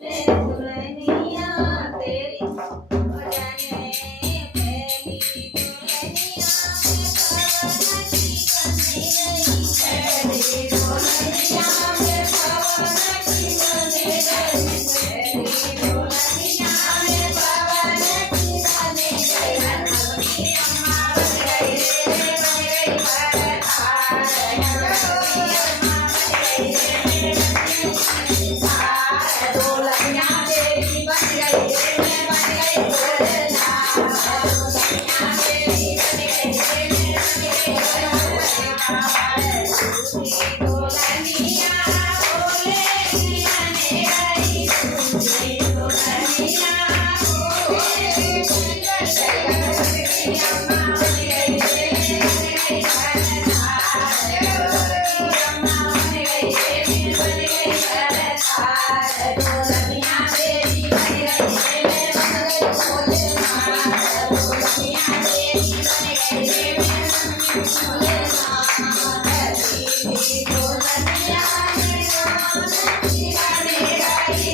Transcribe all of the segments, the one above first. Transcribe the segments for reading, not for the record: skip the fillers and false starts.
दुल्हनिया तेरी बजाने पहली दुल्हनिया में पवन की बनी गई तेरी दुल्हनिया में पवन की बनी गई तेरी दुल्हनिया में पवन की बनी गई रंगली अम्मा बन गई भरतार रंगली अम्मा बन गई दुल्हनिया तेरी बन गई मैं बन गई दुल्हनिया तेरी बन गई मैं बन गई दुल्हनिया बोले आने गई दूसरी दुल्हनिया बोले अम्मा बन गई अम्मा बन गई बन गई दुल्हनिया तेरी बन गई मैं बन गई दुल्हनिया तेरी बन गई मैं बन गई दुल्हनिया में राम की बन गई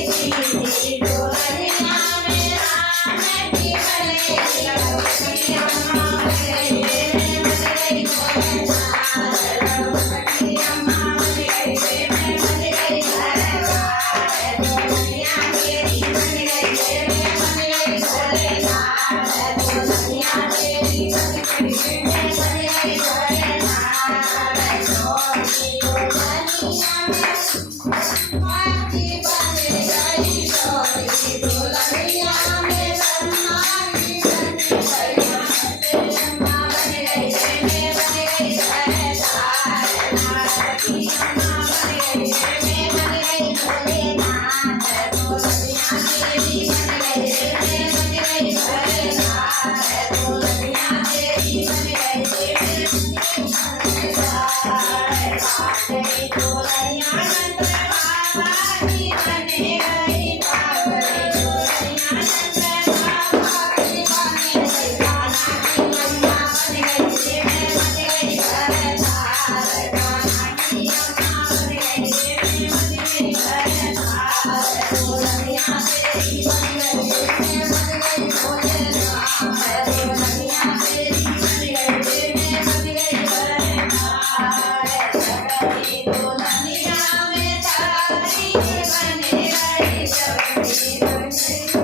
दीदी दुल्हनिया में राम की बन गई लक्ष्मी अम्मा बन गई मैं बन गई लक्ष्मी अम्मा बन गई मैं बन गई दुल्हनिया तेरी बन गई मैं बन गई दुल्हनिया तेरी बन गई मैं बन गई दुल्हनिया माटी बन गई छोटी दुल्हनिया में ब्रह्मा की बन गई अम्मा बन गई मैं बन गई नारकी अम्मा बन गई मैं बन गई भोलेनाथ दुल्हनिया तेरी बन गई मैं बन गई भोलेनाथ दुल्हनिया तेरी बन गई मैं बन गई दुल्हनिया नंद बाबा की बन गई पागल दुल्हनिया नंद बाबा की बन गई कान्हा की अम्मा बन गई मैं बन गई भरतार कान्हा की अम्मा बन गई मैं बन गई भरतार दुल्हनिया तेरी बन गई मैं बन गई भोलेनाथ दुल्हनिया तेरी बन गई मैं बन गई भरतार दुल्हनिया में तारी बन गई सबकी बन गई